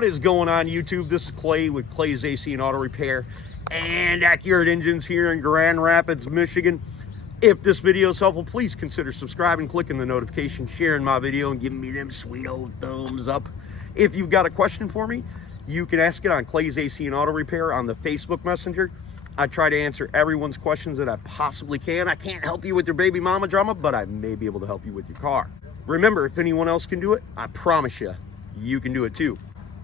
What is going on, YouTube? This is Clay with Clay's AC and Auto Repair and Accurate Engines here in Grand Rapids, Michigan. If this video is helpful, please consider subscribing, clicking the notification, sharing my video, and giving me them sweet old thumbs up. If you've got a question for me, you can ask it on Clay's AC and Auto Repair on the Facebook Messenger. I try to answer everyone's questions that I possibly can. I can't help you with your baby mama drama, but I may be able to help you with your car. Remember, if anyone else can do it, I promise you, you can do it too.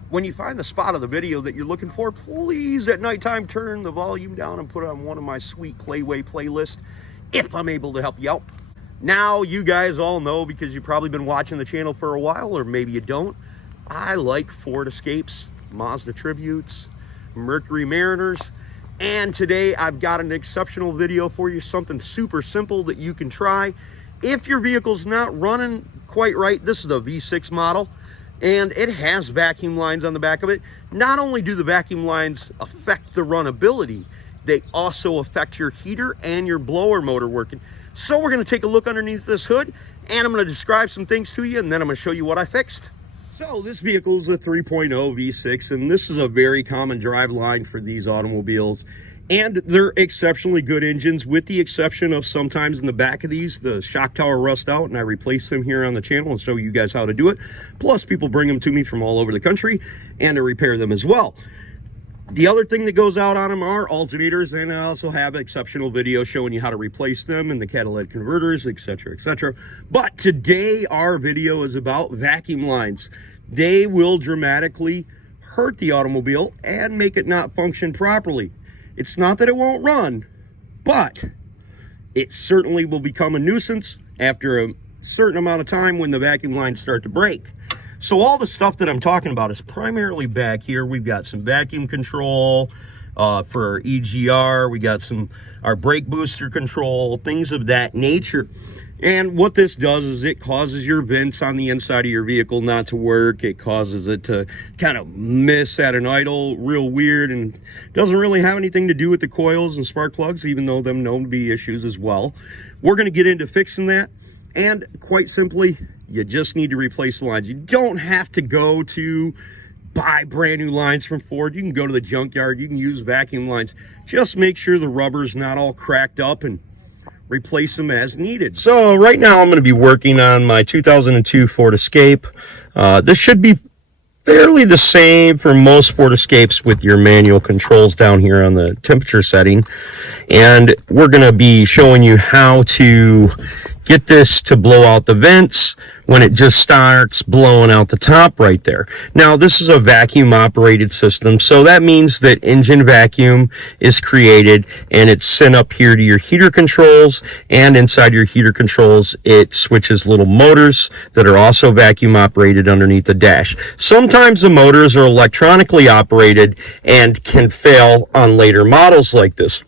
When you find the spot of the video that you're looking for, please at nighttime turn the volume down and put it on one of my sweet Clayway playlists if I'm able to help you out. Now, you guys all know, because you've probably been watching the channel for a while, or maybe you don't, I like Ford Escapes, Mazda Tributes, Mercury Mariners, and today I've got an exceptional video for you, something super simple that you can try. If your vehicle's not running quite right, this is a V6 model, and it has vacuum lines on the back of it. Not only do the vacuum lines affect the runnability, they also affect your heater and your blower motor working. So we're going to take a look underneath this hood, and I'm going to describe some things to you, and then I'm going to show you what I fixed. So this vehicle is a 3.0 V6, and this is a very common drive line for these automobiles. And they're exceptionally good engines, with the exception of sometimes in the back of these, the shock tower rust out, and I replace them here on the channel and show you guys how to do it. Plus, people bring them to me from all over the country and to repair them as well. The other thing that goes out on them are alternators, and I also have exceptional videos showing you how to replace them and the catalytic converters, etc., etc. But today, our video is about vacuum lines. They will dramatically hurt the automobile and make it not function properly. It's not that it won't run, but it certainly will become a nuisance after a certain amount of time when the vacuum lines start to break. So all the stuff that I'm talking about is primarily back here. We've got some vacuum control for our EGR. We got our brake booster control, things of that nature. And what this does is it causes your vents on the inside of your vehicle not to work. It causes it to kind of miss at an idle real weird, and doesn't really have anything to do with the coils and spark plugs, even though them known to be issues as well. We're going to get into fixing that, and quite simply, you just need to replace the lines. You don't have to go to buy brand new lines from Ford. You can go to the junkyard. You can use vacuum lines. Just make sure the rubber's not all cracked up and replace them as needed. So right now I'm going to be working on my 2002 Ford Escape. This should be fairly the same for most Ford Escapes with your manual controls down here on the temperature setting. And we're going to be showing you how to get this to blow out the vents when it just starts blowing out the top right there. Now, this is a vacuum operated system, so that means that engine vacuum is created and it's sent up here to your heater controls, and inside your heater controls it switches little motors that are also vacuum operated underneath the dash. Sometimes the motors are electronically operated and can fail on later models like this.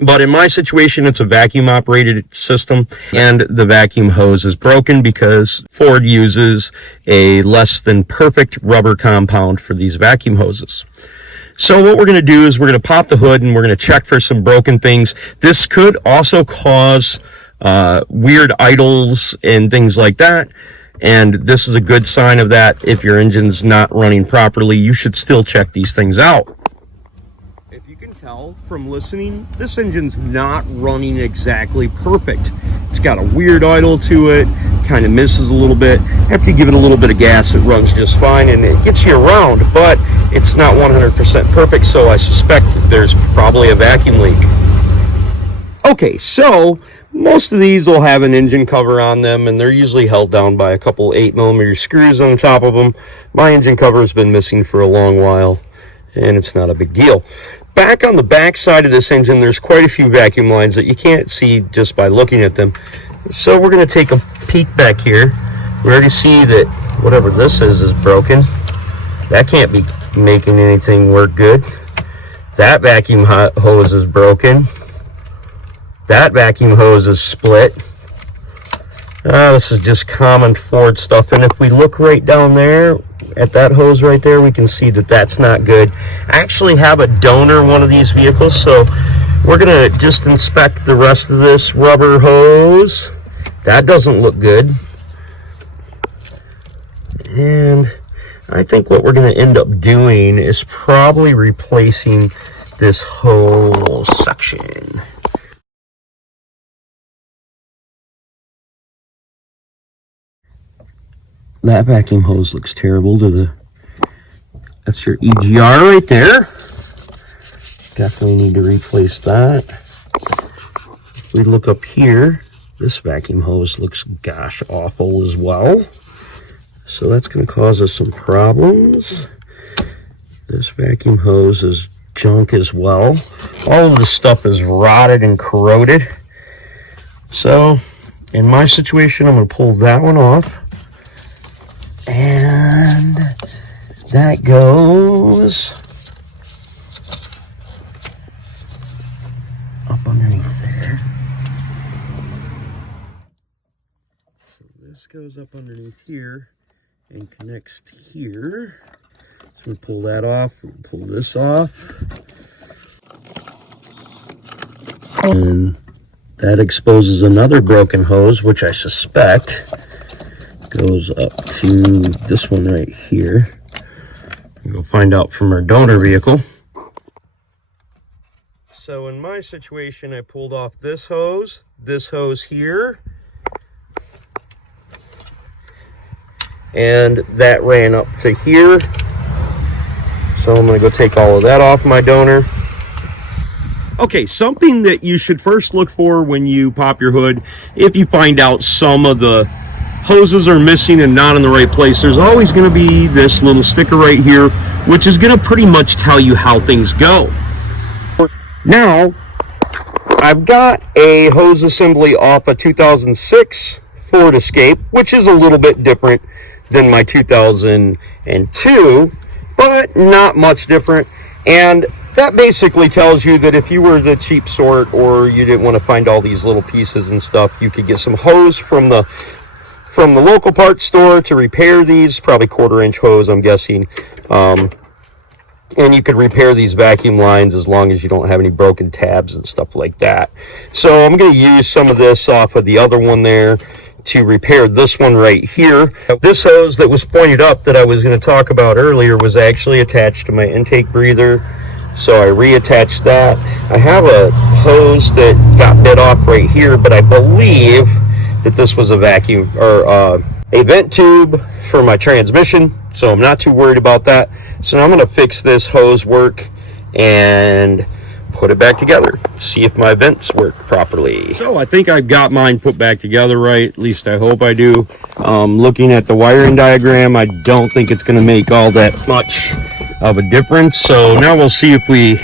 But in my situation, it's a vacuum operated system, and the vacuum hose is broken because Ford uses a less than perfect rubber compound for these vacuum hoses. So what we're going to do is we're going to pop the hood and we're going to check for some broken things. This could also cause weird idles and things like that. And this is a good sign of that. If your engine's not running properly, you should still check these things out. Tell from listening, this engine's not running exactly perfect. It's got a weird idle to it, kind of misses a little bit. After you give it a little bit of gas, it runs just fine and it gets you around, but it's not 100% perfect, so I suspect there's probably a vacuum leak. Okay, so most of these will have an engine cover on them, and they're usually held down by a couple 8mm screws on the top of them. My engine cover has been missing for a long while, and it's not a big deal. Back on the back side of this engine, there's quite a few vacuum lines that you can't see just by looking at them. So we're going to take a peek back here. We already see that whatever this is broken. That can't be making anything work good. That vacuum hose is broken. That vacuum hose is split. This is just common Ford stuff, and if we look right down there at that hose right there, we can see that that's not good. I actually have a donor one of these vehicles, so we're gonna just inspect the rest of this rubber hose. That doesn't look good. And I think what we're going to end up doing is probably replacing this whole section. That vacuum hose looks terrible that's your EGR right there. Definitely need to replace that. If we look up here, this vacuum hose looks gosh awful as well. So that's going to cause us some problems. This vacuum hose is junk as well. All of this stuff is rotted and corroded. So in my situation, I'm going to pull that one off. And that goes up underneath there. So this goes up underneath here and connects to here. So we pull that off, we pull this off. And that exposes another broken hose, which I suspect goes up to this one right here. We'll find out from our donor vehicle. So in my situation, I pulled off this hose here, and that ran up to here. So I'm going to go take all of that off my donor. Okay, something that you should first look for when you pop your hood, if you find out some of the hoses are missing and not in the right place, there's always going to be this little sticker right here, which is going to pretty much tell you how things go. Now, I've got a hose assembly off a 2006 Ford Escape, which is a little bit different than my 2002, but not much different. And that basically tells you that if you were the cheap sort, or you didn't want to find all these little pieces and stuff, you could get some hose from the local parts store to repair these, probably 1/4-inch hose, I'm guessing. And you could repair these vacuum lines as long as you don't have any broken tabs and stuff like that. So I'm going to use some of this off of the other one there to repair this one right here. This hose that was pointed up that I was going to talk about earlier was actually attached to my intake breather. So I reattached that. I have a hose that got bit off right here, but I believe that this was a vacuum or a vent tube for my transmission, so I'm not too worried about that. So now I'm going to fix this hose work and put it back together, see if my vents work properly. So I think I've got mine put back together right, at least I hope I do. Looking at the wiring diagram, I don't think it's going to make all that much of a difference. So now we'll see if we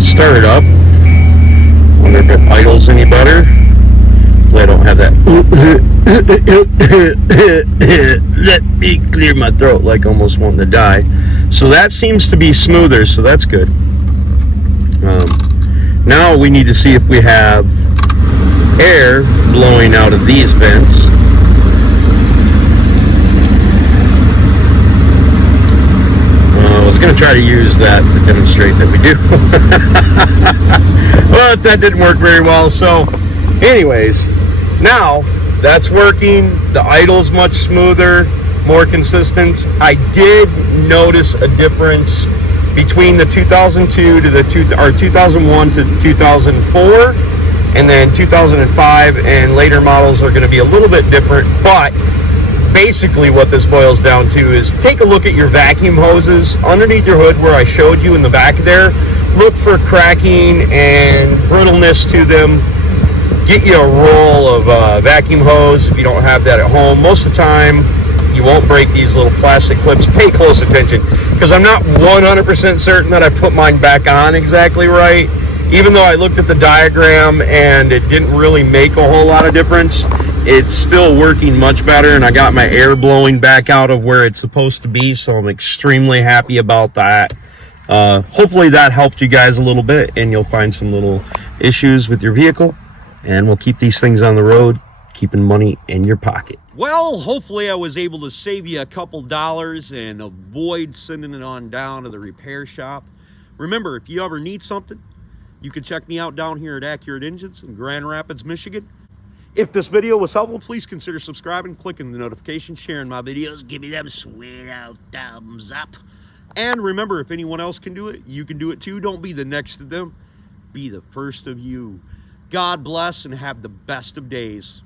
start it up. Wonder if it idles any better. I don't have that. Let me clear my throat, like almost wanting to die. So that seems to be smoother, so that's good. Now we need to see if we have air blowing out of these vents. I was going to try to use that to demonstrate that we do. But that didn't work very well. So anyways, now that's working. The idle's much smoother, more consistent. I did notice a difference between the 2002 to the 2001 to 2004, and then 2005 and later models are going to be a little bit different. But basically what this boils down to is take a look at your vacuum hoses underneath your hood where I showed you in the back there. Look for cracking and brittleness to them. Get you a roll of vacuum hose if you don't have that at home. Most of the time you won't break these little plastic clips. Pay close attention, because I'm not 100% certain that I put mine back on exactly right. Even though I looked at the diagram and it didn't really make a whole lot of difference, it's still working much better, and I got my air blowing back out of where it's supposed to be, so I'm extremely happy about that. Hopefully that helped you guys a little bit, and you'll find some little issues with your vehicle, and we'll keep these things on the road, keeping money in your pocket. Well, hopefully I was able to save you a couple dollars and avoid sending it on down to the repair shop. Remember, if you ever need something, you can check me out down here at Accurate Engines in Grand Rapids, Michigan. If this video was helpful, please consider subscribing, clicking the notification, sharing my videos, give me them sweet out thumbs up. And remember, if anyone else can do it, you can do it too. Don't be the next of them. Be the first of you. God bless and have the best of days.